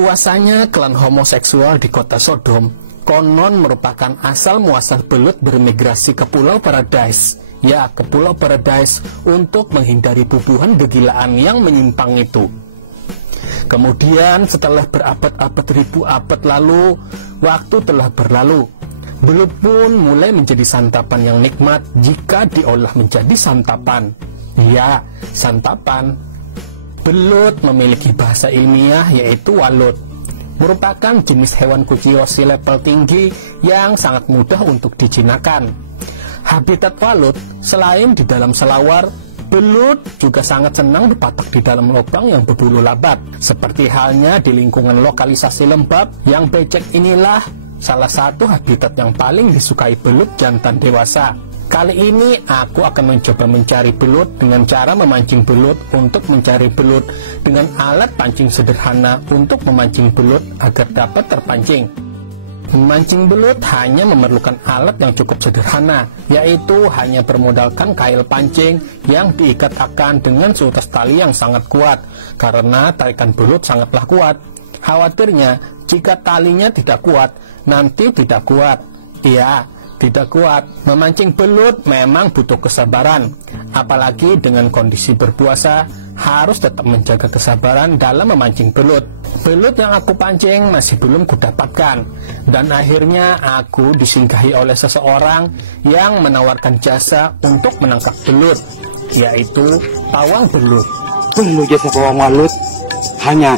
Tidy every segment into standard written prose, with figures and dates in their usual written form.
Kuasanya klan homoseksual di kota Sodom konon merupakan asal muasal belut bermigrasi ke Pulau Paradise. Ya, ke Pulau Paradise untuk menghindari bubuhan kegilaan yang menyimpang itu. Kemudian setelah berabad-abad ribu abad lalu, waktu telah berlalu. Belut pun mulai menjadi santapan yang nikmat jika diolah menjadi santapan. Ya, santapan. Belut memiliki bahasa ilmiah yaitu walut. Merupakan jenis hewan kuriosi level tinggi yang sangat mudah untuk dijinakan. Habitat walut selain di dalam selawar, belut juga sangat senang berpatak di dalam lubang yang berbulu labat. Seperti halnya di lingkungan lokalisasi lembab yang becek inilah salah satu habitat yang paling disukai belut jantan dewasa. Kali ini aku akan mencoba mencari belut dengan cara memancing belut untuk mencari belut dengan alat pancing sederhana untuk memancing belut agar dapat terpancing. Memancing belut hanya memerlukan alat yang cukup sederhana, yaitu hanya bermodalkan kail pancing yang diikat akan dengan seutas tali yang sangat kuat, karena tarikan belut sangatlah kuat. Khawatirnya, jika talinya tidak kuat, nanti tidak kuat. Iya, tidak kuat. Memancing belut memang butuh kesabaran. Apalagi dengan kondisi berpuasa, harus tetap menjaga kesabaran dalam memancing belut. Belut yang aku pancing masih belum kudapatkan. Dan akhirnya aku disinggahi oleh seseorang yang menawarkan jasa untuk menangkap belut, yaitu pawang belut. Tunggu jasa pawang belut hanya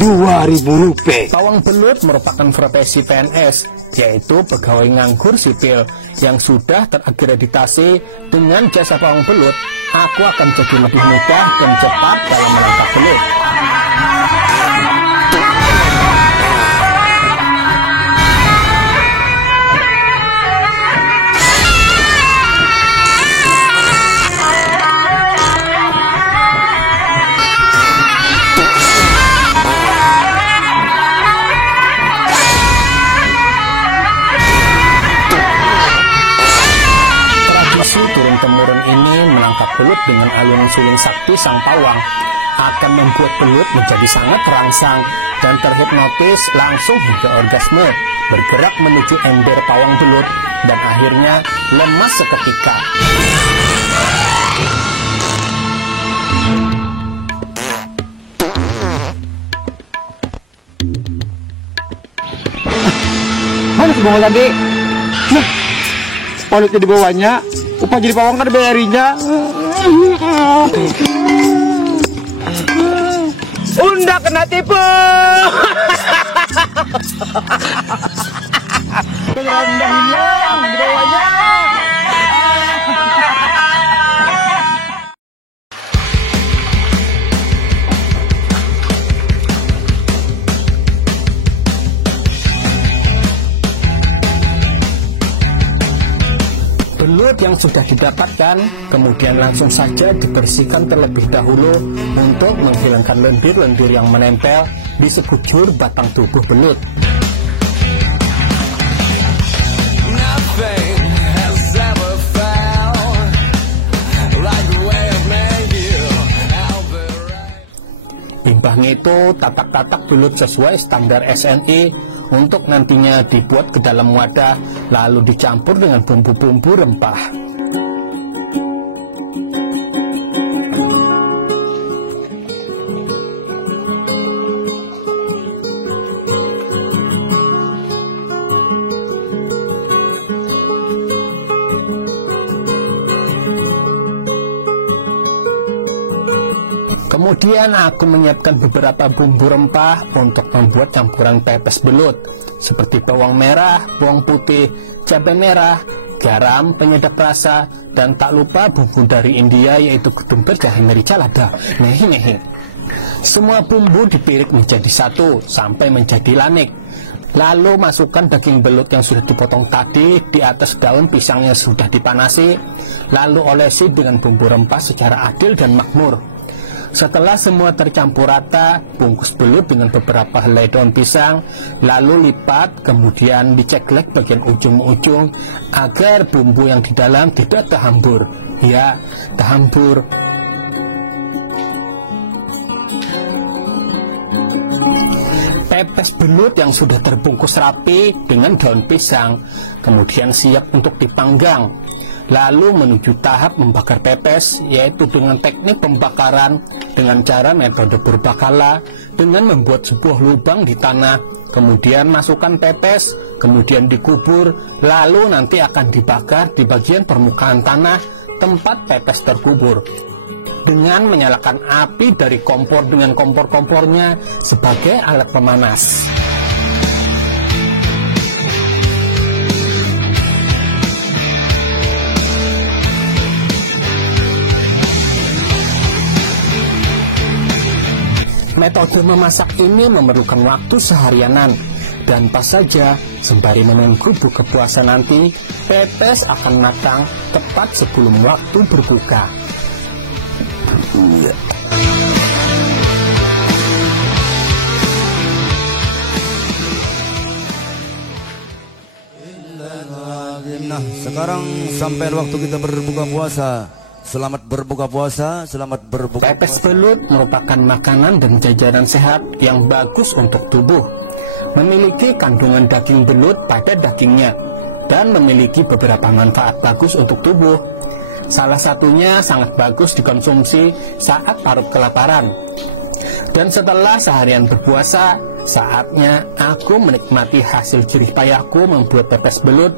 2.000 rupiah. Pawang belut merupakan profesi PNS, yaitu pegawai nganggur sipil yang sudah terakreditasi. Dengan jasa pawang belut, aku akan jadi lebih mudah dan cepat dalam menangkap belut. Turun-temurun ini menangkap belut dengan alunan suling sakti sang pawang akan membuat belut menjadi sangat terangsang dan terhipnotis langsung hingga orgasme, bergerak menuju ember pawang belut dan akhirnya lemas seketika. Mana si bawah tadi? Palutnya di bawahnya, upah jadi pawang kan bayarinya. Unda kena tipu. Unda hilang di bawahnya. Belut yang sudah didapatkan kemudian langsung saja dibersihkan terlebih dahulu untuk menghilangkan lendir-lendir yang menempel di sekujur batang tubuh belut. Limbahnya itu tatak-tatak belut sesuai standar SNI untuk nantinya dibuat ke dalam wadah lalu dicampur dengan bumbu-bumbu rempah. Kemudian aku menyiapkan beberapa bumbu rempah untuk membuat campuran pepes belut, seperti bawang merah, bawang putih, cabai merah, garam, penyedap rasa, dan tak lupa bumbu dari India yaitu ketumbar jahe merica lada. Nehi. Semua bumbu dipirik menjadi satu sampai menjadi lanik. Lalu masukkan daging belut yang sudah dipotong tadi di atas daun pisang yang sudah dipanasi, lalu olesi dengan bumbu rempah secara adil dan makmur. Setelah semua tercampur rata, bungkus belut dengan beberapa helai daun pisang, lalu lipat, kemudian diceklek bagian ujung-ujung agar bumbu yang di dalam tidak terhambur. Ya, terhambur. pepes belut yang sudah terbungkus rapi dengan daun pisang, kemudian siap untuk dipanggang. Lalu menuju tahap membakar pepes, yaitu dengan teknik pembakaran dengan cara metode purbakala, dengan membuat sebuah lubang di tanah, kemudian masukkan pepes, kemudian dikubur, lalu nanti akan dibakar di bagian permukaan tanah tempat pepes terkubur, dengan menyalakan api dari kompor dengan kompor-kompornya sebagai alat pemanas. Metode memasak ini memerlukan waktu seharianan, dan pas saja sembari menunggu buka puasa nanti, pepes akan matang tepat sebelum waktu berbuka. Nah, sekarang sampai waktu kita berbuka puasa. Selamat berbuka puasa, selamat berbuka puasa. Pepes belut merupakan makanan dan jajanan sehat yang bagus untuk tubuh. Memiliki kandungan daging belut pada dagingnya dan memiliki beberapa manfaat bagus untuk tubuh. Salah satunya sangat bagus dikonsumsi saat parut kelaparan. Dan setelah seharian berpuasa, saatnya aku menikmati hasil jerih payahku membuat pepes belut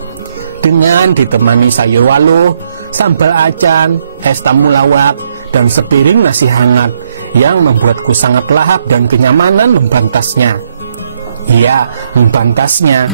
dengan ditemani sayur waluh, sambal acan, es temulawak, dan sepiring nasi hangat yang membuatku sangat lahap dan kenyamanan membantasnya. Iya, membantasnya.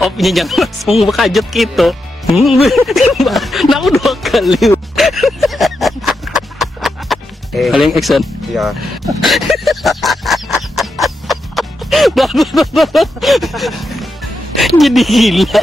Opnya jangan langsung kaget gitu. Nah udah kali. Paling action. Iya. Jadi gila.